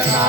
Oh,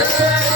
Yeah.